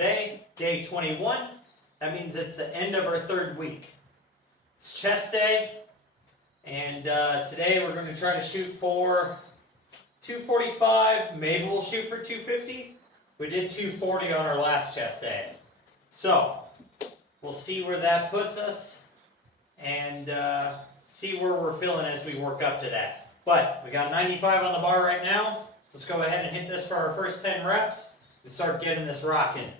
Today, day 21. That means it's the end of our third week. It's chest day, and today we're going to try to shoot for 245. Maybe we'll shoot for 250. We did 240 on our last chest day. So, we'll see where that puts us, and see where we're feeling as we work up to that. But we got 95 on the bar right now. Let's go ahead and hit this for our first 10 reps and start getting this rocking.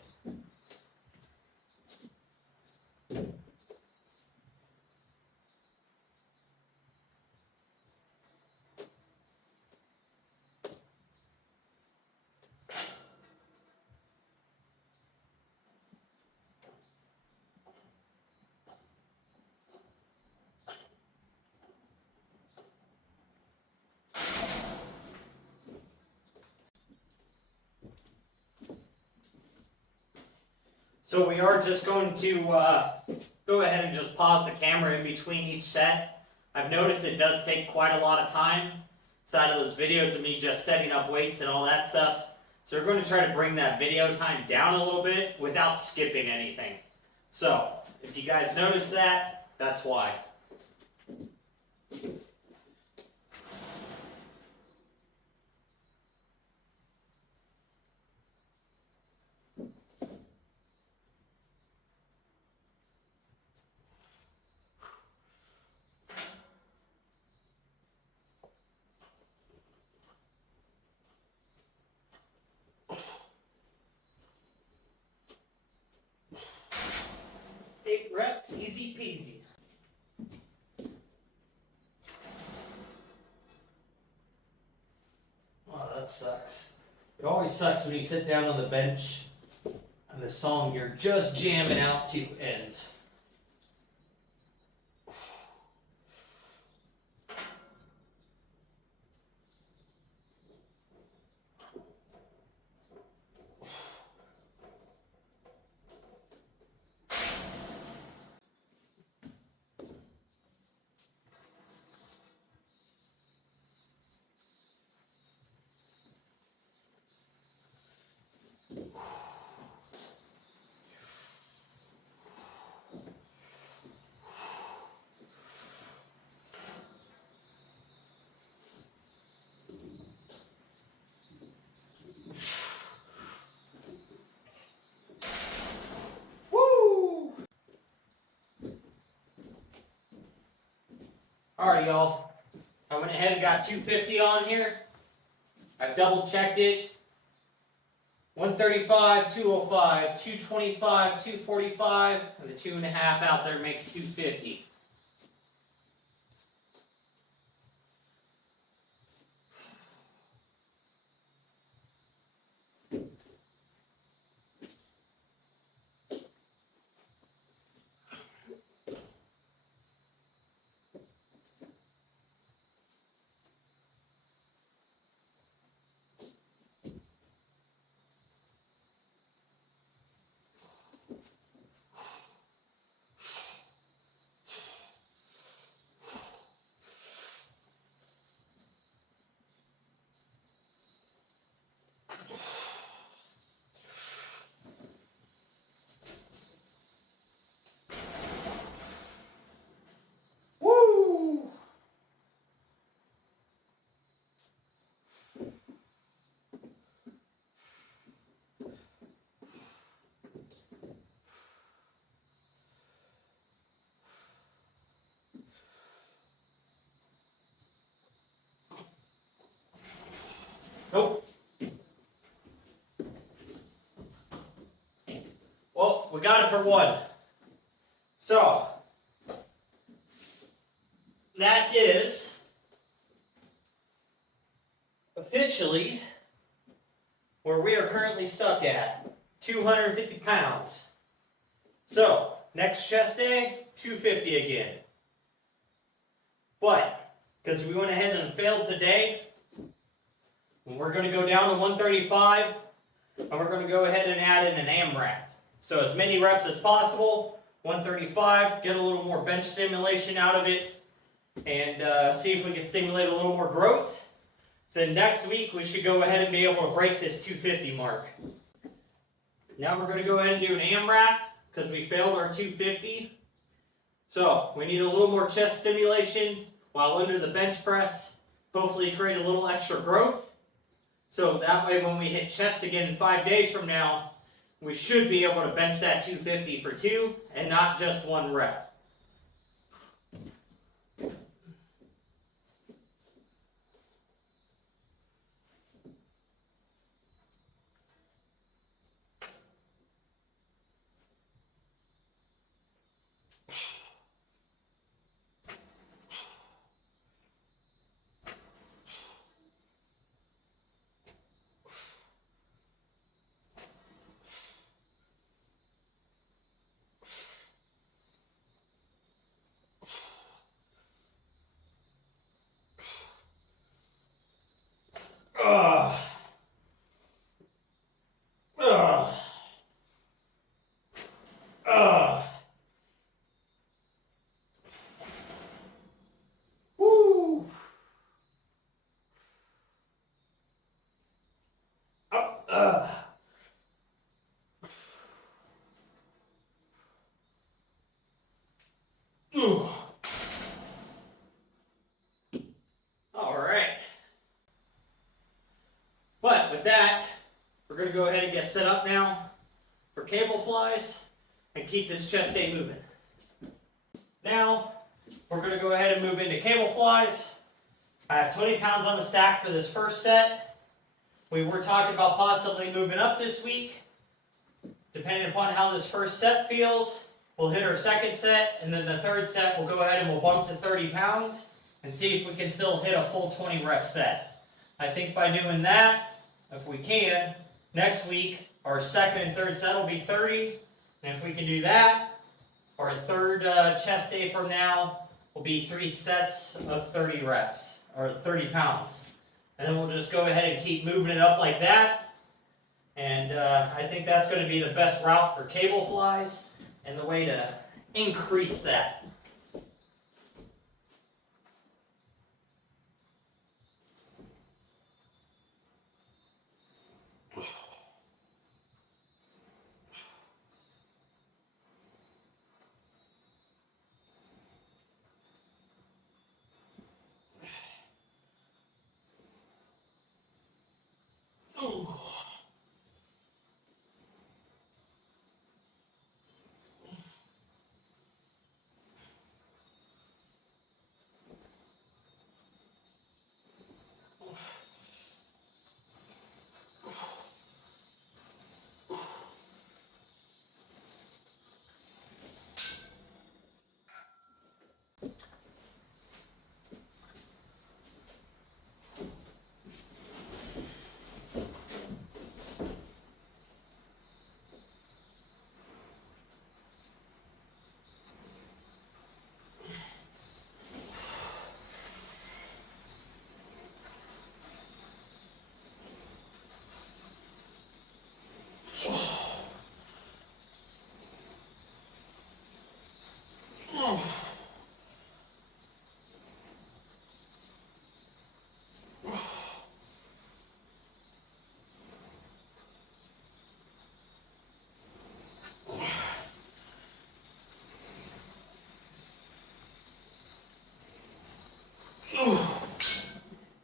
So we are just going to go ahead and just pause the camera in between each set. I've noticed it does take quite a lot of time inside of those videos of me just setting up weights and all that stuff. So we're going to try to bring that video time down a little bit without skipping anything. So if you guys notice that, that's why. Eight reps, easy peasy. Oh, that sucks. It always sucks when you sit down on the bench and the song you're just jamming out to ends. Alright, y'all. I went ahead and got 250 on here. I've double checked it. 135, 205, 225, 245, and the 2.5 out there makes 250. Nope. Well, we got it for one. So, that is officially where we are currently stuck at, 250 pounds. So, next chest day, 250 again. But, because we went ahead and failed today, we're going to go down to 135, and we're going to go ahead and add in an AMRAP. So as many reps as possible, 135, get a little more bench stimulation out of it, and see if we can stimulate a little more growth. Then next week, we should go ahead and be able to break this 250 mark. Now we're going to go ahead and do an AMRAP because we failed our 250. So we need a little more chest stimulation while under the bench press. Hopefully create a little extra growth. So that way when we hit chest again in 5 days from now, we should be able to bench that 250 for 2 and not just 1 rep. Ugh. Ugh. Ugh. Woo. Ugh. All right. But with that, we're going to go ahead and get set up now for cable flies and keep this chest day moving. Now, we're going to go ahead and move into cable flies. I have 20 pounds on the stack for this first set. We were talking about possibly moving up this week. Depending upon how this first set feels, we'll hit our second set, and then the third set we'll go ahead and we'll bump to 30 pounds and see if we can still hit a full 20 rep set. I think by doing that, if we can, next week our second and third set will be 30, and if we can do that, our third chest day from now will be 3 sets of 30 reps, or 30 pounds. And then we'll just go ahead and keep moving it up like that. And I think that's going to be the best route for cable flies and the way to increase that.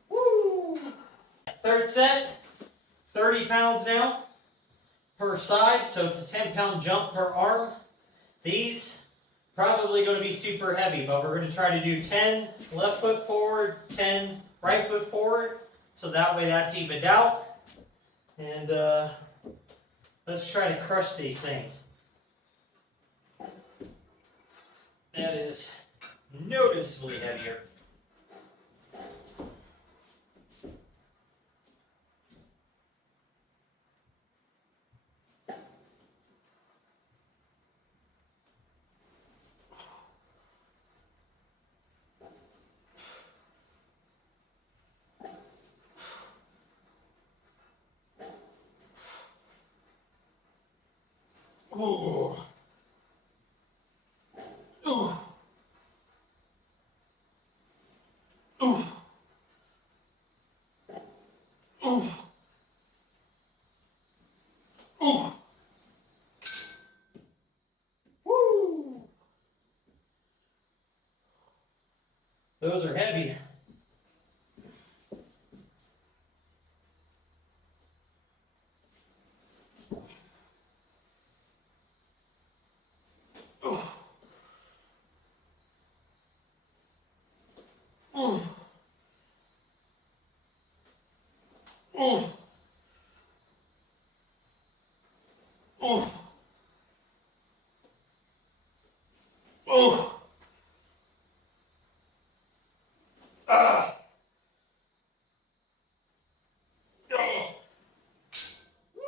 Woo. Third set, 30 pounds now per side, so it's a 10-pound jump per arm. These probably going to be super heavy, but we're going to try to do 10 left foot forward, 10 right foot forward, so that way that's evened out. And let's try to crush these things. That is noticeably heavier. Ooh. Ooh. Ooh. Ooh. Ooh. Those are heavy. Oh. Oh. Oh. Oh. Oh. Ah. Oh. Woo.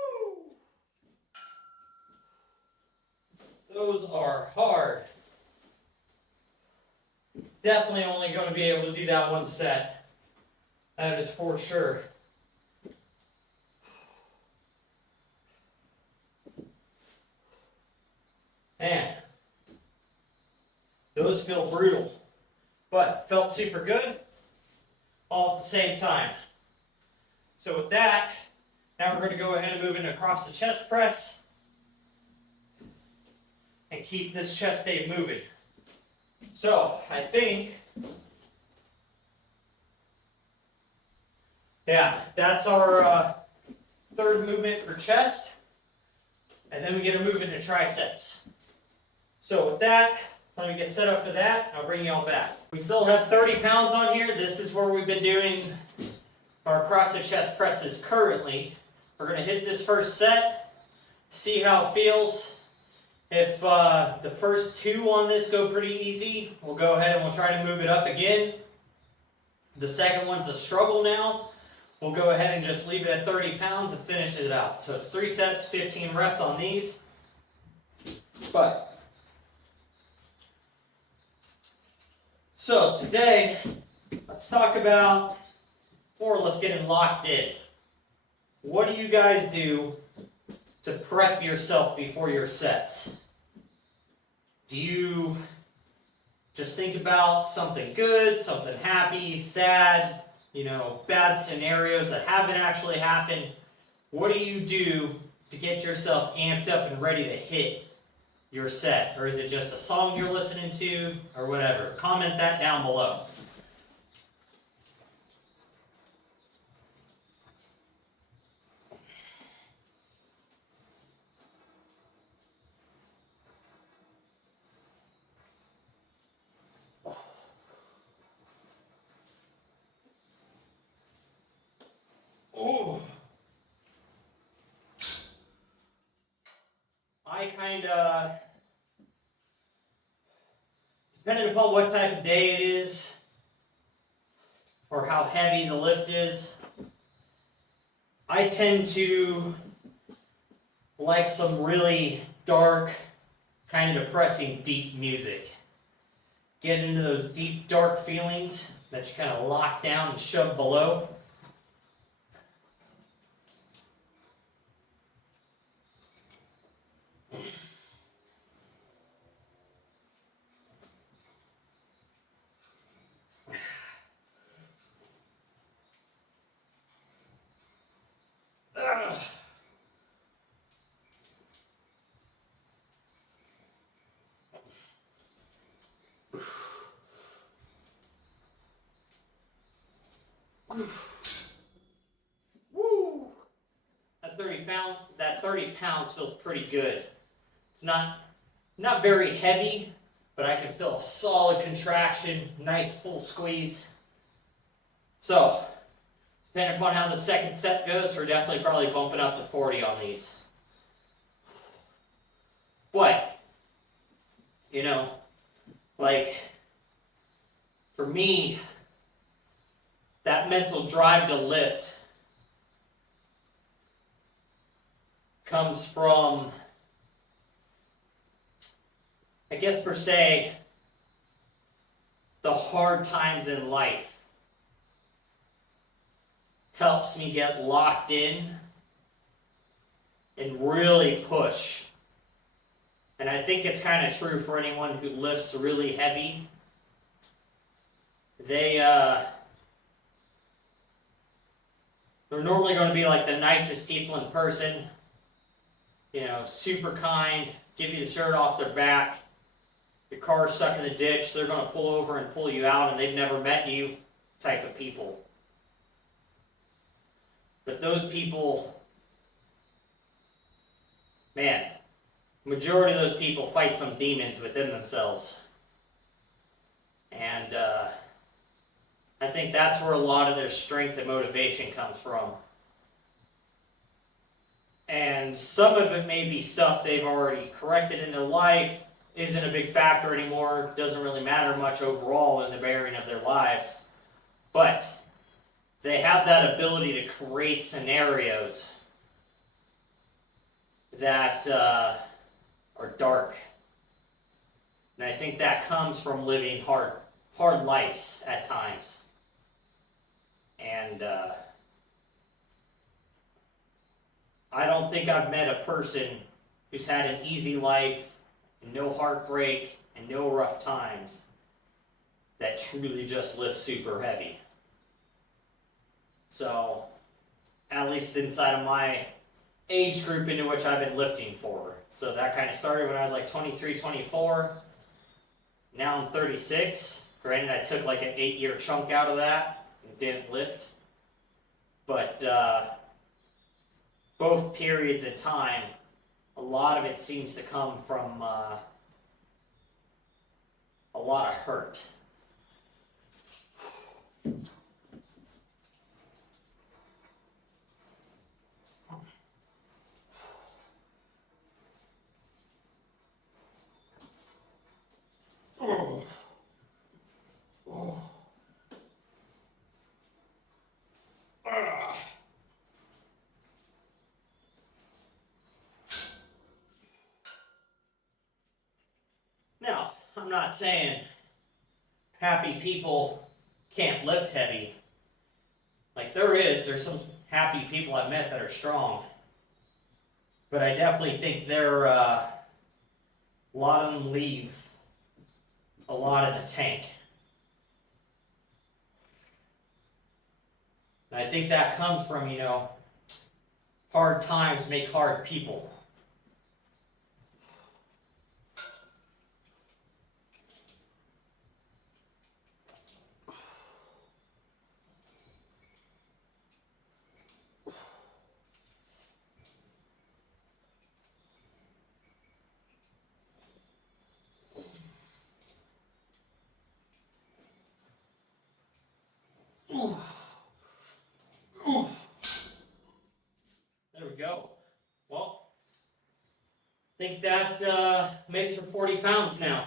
Those are hard. Definitely only going to be able to do that one set. That is for sure. Man, those feel brutal, but felt super good all at the same time. So with that, now we're going to go ahead and move into across the chest press and keep this chest day moving. So I think, yeah, that's our third movement for chest, and then we get to move into triceps. So with that, let me get set up for that. I'll bring you all back. We still have 30 pounds on here. This is where we've been doing our across the chest presses currently. We're going to hit this first set, see how it feels. If the first two on this go pretty easy, we'll go ahead and we'll try to move it up again. The second one's a struggle now. We'll go ahead and just leave it at 30 pounds and finish it out. So it's 3 sets, 15 reps on these. So today, let's talk about more or less getting locked in. What do you guys do to prep yourself before your sets? Do you just think about something good, something happy, sad, bad scenarios that haven't actually happened? What do you do to get yourself amped up and ready to hit your set? Or is it just a song you're listening to or whatever? Comment that down below. Oh, I depending upon what type of day it is or how heavy the lift is, I tend to like some really dark, kind of depressing, deep music. Get into those deep, dark feelings that you kind of lock down and shove below. Woo! That 30 pounds feels pretty good. It's not very heavy, but I can feel a solid contraction, nice full squeeze. So, depending upon how the second set goes, we're definitely probably bumping up to 40 on these. But, for me, that mental drive to lift comes from, I guess per se, the hard times in life. Helps me get locked in and really push. And I think it's kind of true for anyone who lifts really heavy. They're normally going to be like the nicest people in person. Super kind, give you the shirt off their back. your car's stuck in the ditch, they're going to pull over and pull you out, and they've never met you type of people. But those people, man, majority of those people fight some demons within themselves. And I think that's where a lot of their strength and motivation comes from. And some of it may be stuff they've already corrected in their life, isn't a big factor anymore, doesn't really matter much overall in the bearing of their lives. But they have that ability to create scenarios that are dark. And I think that comes from living hard lives at times. And I don't think I've met a person who's had an easy life, and no heartbreak, and no rough times that truly just lifts super heavy. So, at least inside of my age group into which I've been lifting for. So that kind of started when I was like 23, 24. Now I'm 36. Granted, I took like an 8-year chunk out of that and didn't lift. But both periods of time, a lot of it seems to come from a lot of hurt. Oh. Oh. Ah. Now, I'm not saying happy people can't lift heavy. Like there's some happy people I've met that are strong. But I definitely think a lot of them leave a lot in the tank. And I think that comes from, hard times make hard people. There we go. Well, I think that makes for 40 pounds now.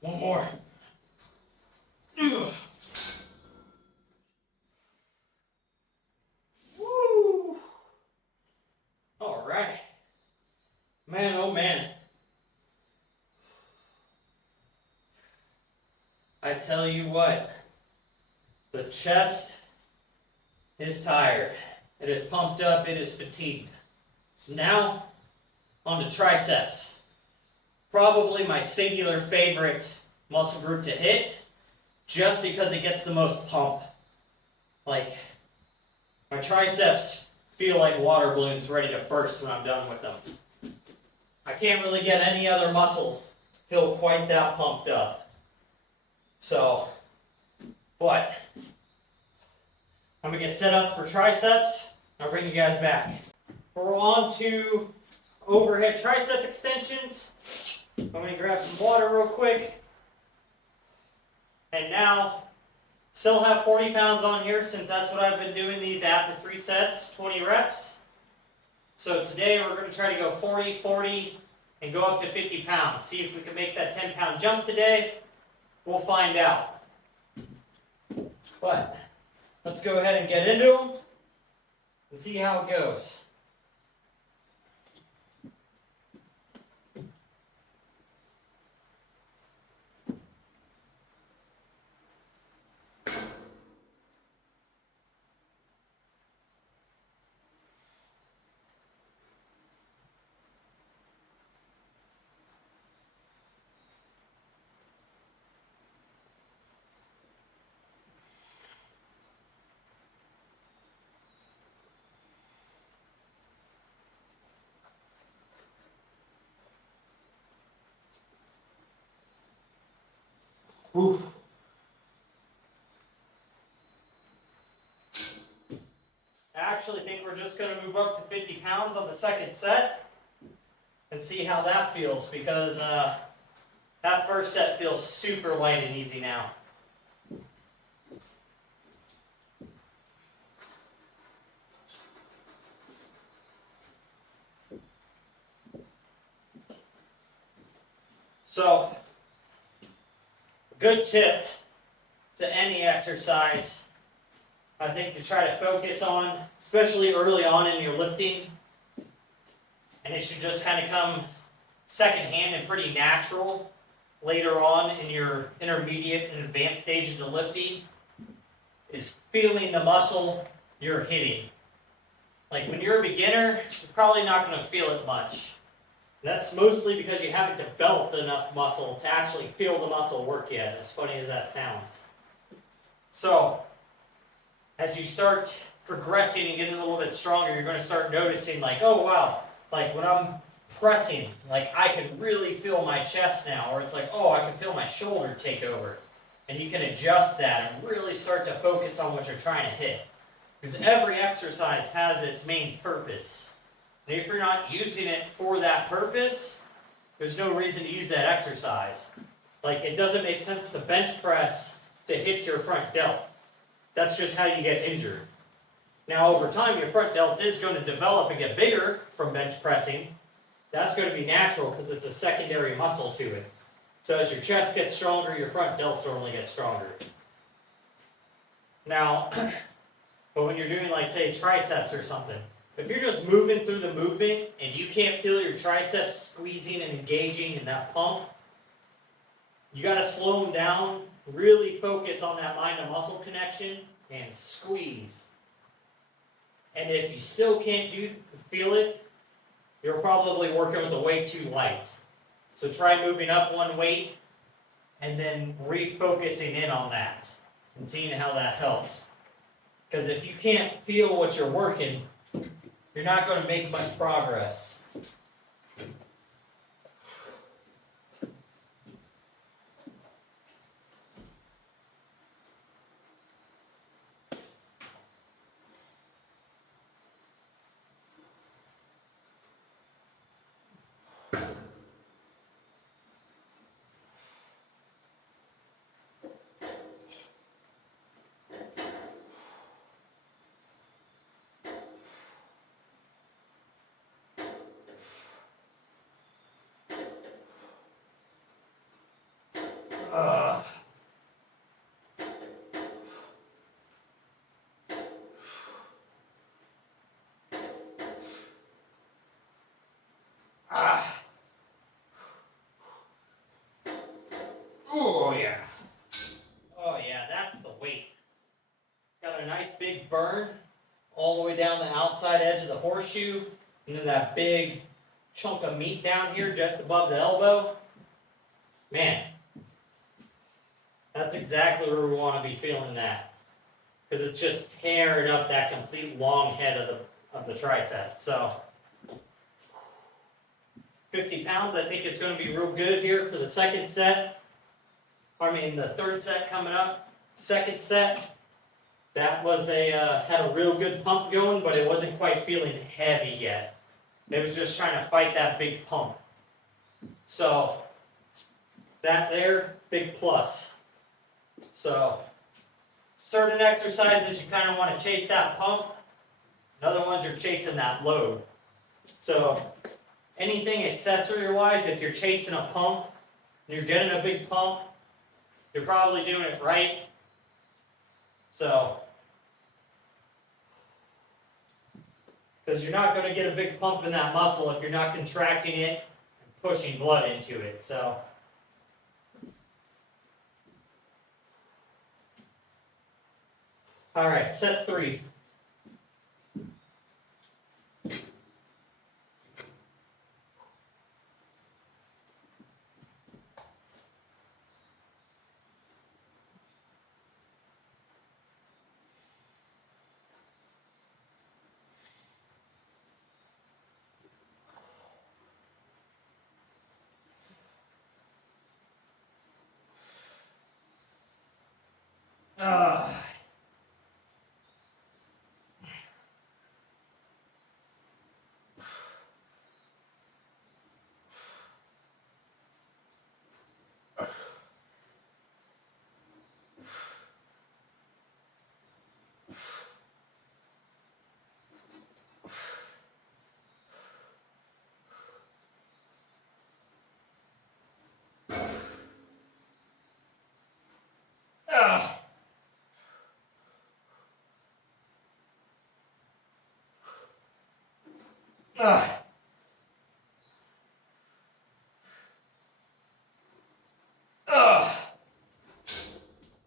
One more. Woo! All right. Man, oh man. I tell you what, the chest is tired. It is pumped up, it is fatigued. So now, on to triceps. Probably my singular favorite muscle group to hit, just because it gets the most pump. Like, my triceps feel like water balloons ready to burst when I'm done with them. I can't really get any other muscle feel quite that pumped up. So, but I'm gonna get set up for triceps. I'll bring you guys back. We're on to overhead tricep extensions. I'm gonna grab some water real quick. And now, still have 40 pounds on here since that's what I've been doing these after 3 sets, 20 reps. So today we're going to try to go 40, 40, and go up to 50 pounds. See if we can make that 10-pound jump today. We'll find out. But let's go ahead and get into them and see how it goes. Oof. I actually think we're just going to move up to 50 pounds on the second set and see how that feels, because that first set feels super light and easy now. So, good tip to any exercise, I think, to try to focus on, especially early on in your lifting, and it should just kind of come secondhand and pretty natural later on in your intermediate and advanced stages of lifting, is feeling the muscle you're hitting. Like when you're a beginner, you're probably not going to feel it much. That's mostly because you haven't developed enough muscle to actually feel the muscle work yet, as funny as that sounds. So, as you start progressing and getting a little bit stronger, you're going to start noticing like, oh wow, like when I'm pressing, like I can really feel my chest now, or it's like, oh, I can feel my shoulder take over. And you can adjust that and really start to focus on what you're trying to hit. Because every exercise has its main purpose. And if you're not using it for that purpose, there's no reason to use that exercise. Like, it doesn't make sense to bench press to hit your front delt. That's just how you get injured. Now, over time, your front delt is going to develop and get bigger from bench pressing. That's going to be natural because it's a secondary muscle to it. So as your chest gets stronger, your front delts normally get stronger. Now, but when you're doing, like, say, triceps or something, if you're just moving through the movement and you can't feel your triceps squeezing and engaging in that pump, you got to slow them down, really focus on that mind to muscle connection, and squeeze. And if you still can't feel it, you're probably working with the weight too light. So try moving up one weight and then refocusing in on that and seeing how that helps. Because if you can't feel what you're working, you're not going to make much progress. Oh yeah. Oh yeah, that's the weight. Got a nice big burn all the way down the outside edge of the horseshoe, and then that big chunk of meat down here just above the elbow. Man, that's exactly where we want to be feeling that. Because it's just tearing up that complete long head of the tricep. So 50 pounds. I think it's going to be real good here for the second set. The third set coming up. Second set, that was had a real good pump going, but it wasn't quite feeling heavy yet. It was just trying to fight that big pump. So, that there, big plus. So, certain exercises you kind of want to chase that pump. And other ones you're chasing that load. So, anything accessory-wise, if you're chasing a pump, and you're getting a big pump, you're probably doing it right. So, because you're not going to get a big pump in that muscle if you're not contracting it and pushing blood into it. So, all right, set 3.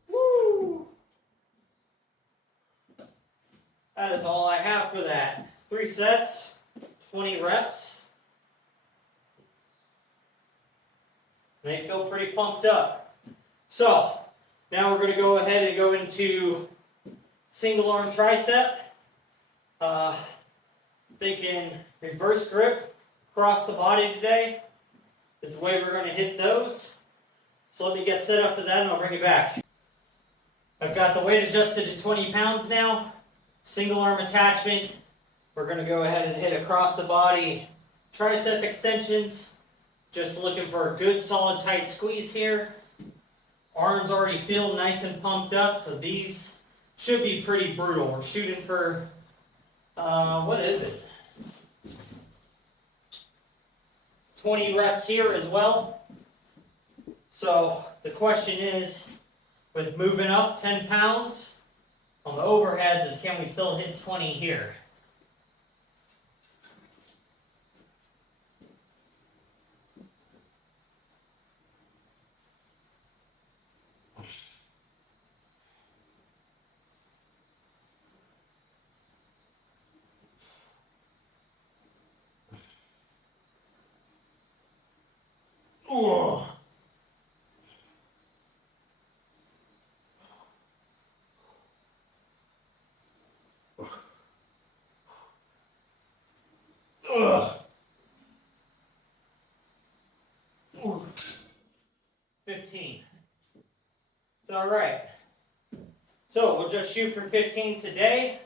Woo! That is all I have for that. 3 sets, 20 reps. They feel pretty pumped up. So, now we're going to go ahead and go into single arm tricep. Thinking reverse grip across the body today is the way we're going to hit those. So let me get set up for that and I'll bring it back. I've got the weight adjusted to 20 pounds now. Single arm attachment. We're going to go ahead and hit across the body tricep extensions. Just looking for a good solid tight squeeze here. Arms already feel nice and pumped up, so these should be pretty brutal. We're shooting for, what is it? 20 reps here as well. So the question is, with moving up 10 pounds on the overheads, is can we still hit 20 here? Ooh. Ugh. 15. It's all right. So we'll just shoot for 15s today.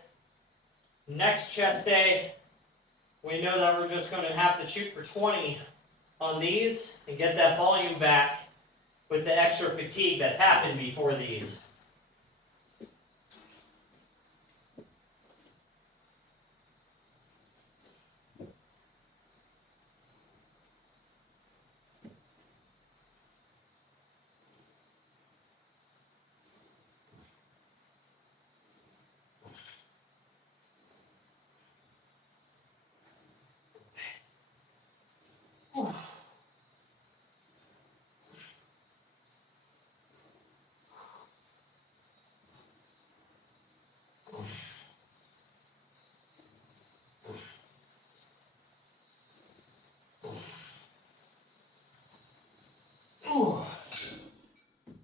Next chest day, we know that we're just going to have to shoot for 20 on these and get that volume back with the extra fatigue that's happened before these.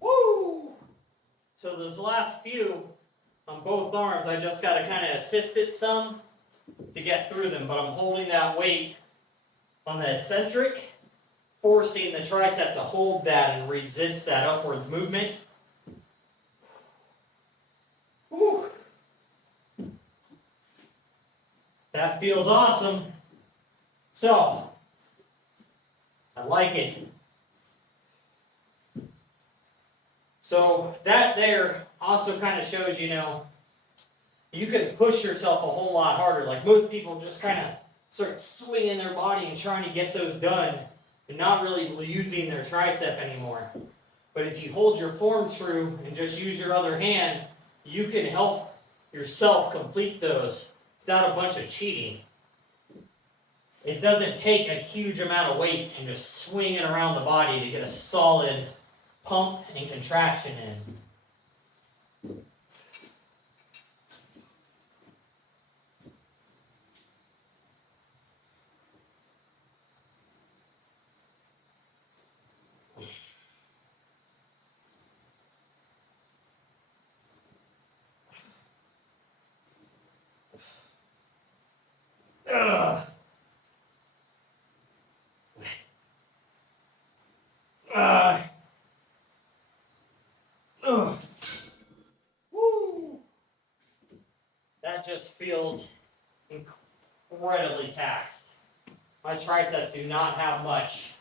Woo! So those last few on both arms, I just got to kind of assist it some to get through them, but I'm holding that weight on the eccentric, forcing the tricep to hold that and resist that upwards movement. Whew. That feels awesome. So, I like it. So that there also kind of shows, you can push yourself a whole lot harder. Like most people just kind of start swinging their body and trying to get those done and not really using their tricep anymore. But if you hold your form true and just use your other hand, you can help yourself complete those without a bunch of cheating. It doesn't take a huge amount of weight and just swing it around the body to get a solid pump and contraction in. Ugh. Woo. That just feels incredibly taxed. My triceps do not have much.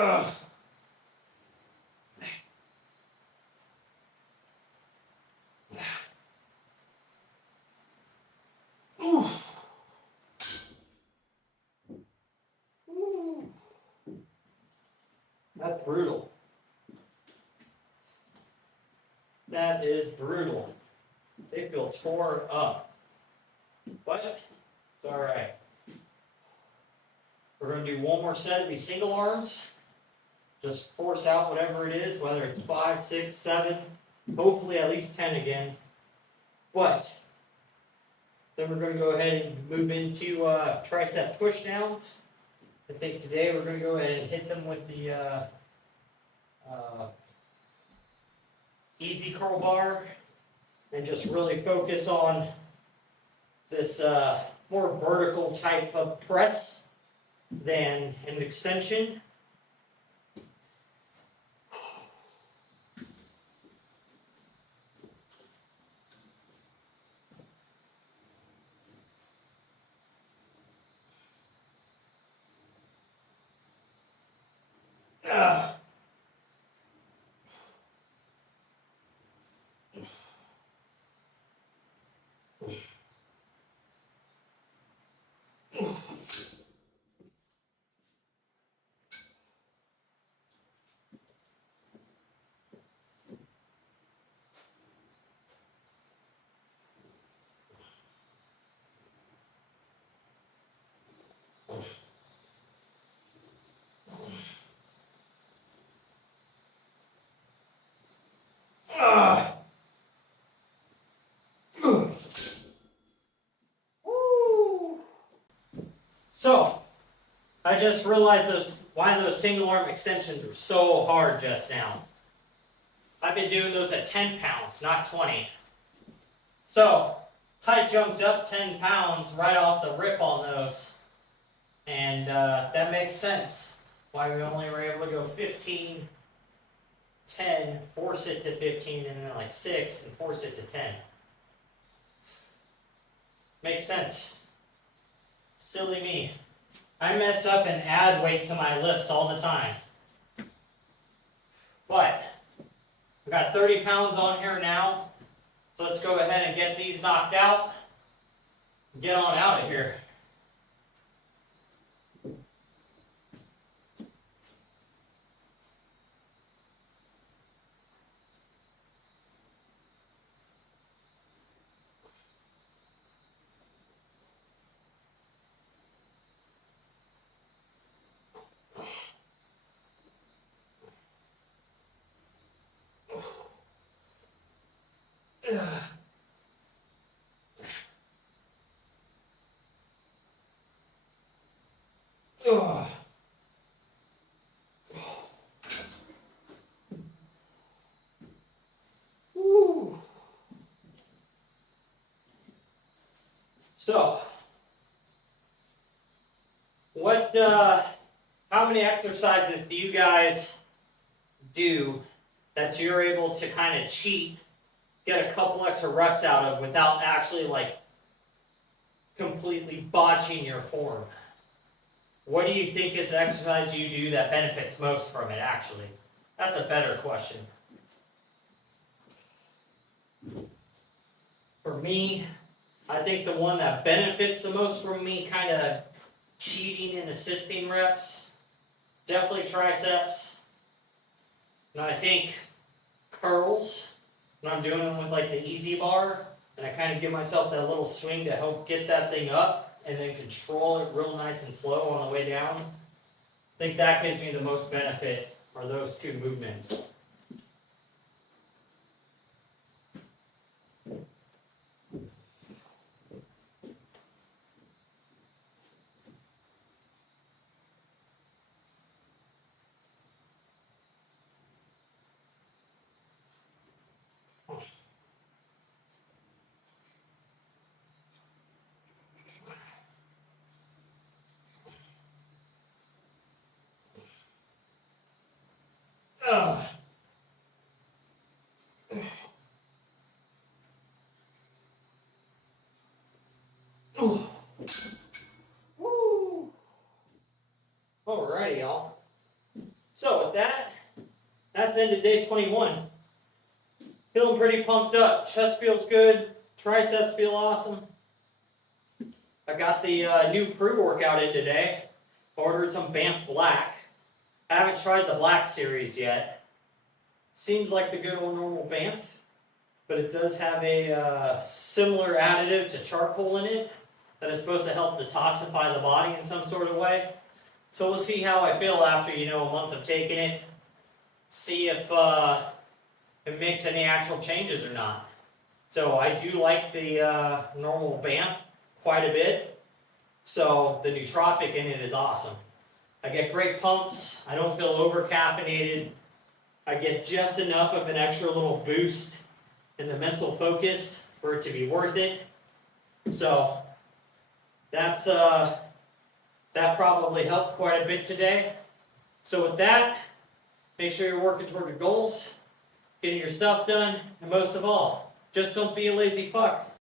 Ugh. Oof. Ooh. That's brutal. That is brutal. They feel tore up. But it's alright. We're going to do one more set of these single arms. Just force out whatever it is, whether it's 5, 6, 7, hopefully at least 10 again. But then we're going to go ahead and move into tricep pushdowns. I think today we're going to go ahead and hit them with the easy curl bar and just really focus on this more vertical type of press than an extension. So, I just realized why those single arm extensions were so hard just now. I've been doing those at 10 pounds, not 20. So, I jumped up 10 pounds right off the rip on those. And that makes sense why we only were able to go 15, 10, force it to 15, and then like 6, and force it to 10. Makes sense. Silly me. I mess up and add weight to my lifts all the time. But we got 30 pounds on here now. So let's go ahead and get these knocked out. Get on out of here. Ugh. Woo. So, how many exercises do you guys do that you're able to kind of cheat, get a couple extra reps out of without actually like completely botching your form? What do you think is the exercise you do that benefits most from it actually? That's a better question. For me, I think the one that benefits the most from me kind of cheating and assisting reps, definitely triceps. And I think curls, when I'm doing them with like the easy bar, and I kind of give myself that little swing to help get that thing up and then control it real nice and slow on the way down. I think that gives me the most benefit, are those two movements. Ugh. Woo. Alrighty, y'all. So with that, that's end of day 21. Feeling pretty pumped up. Chest feels good. Triceps feel awesome. I got the new pre-workout in today. Ordered some Banff Black. I haven't tried the Black series yet. Seems like the good old normal Banff, but it does have a similar additive to charcoal in it that is supposed to help detoxify the body in some sort of way. So we'll see how I feel after, a month of taking it. See if it makes any actual changes or not. So I do like the normal Banff quite a bit. So the nootropic in it is awesome. I get great pumps. I don't feel over caffeinated. I get just enough of an extra little boost in the mental focus for it to be worth it. So that's that probably helped quite a bit today. So with that, make sure you're working toward your goals, getting your stuff done, and most of all, just don't be a lazy fuck.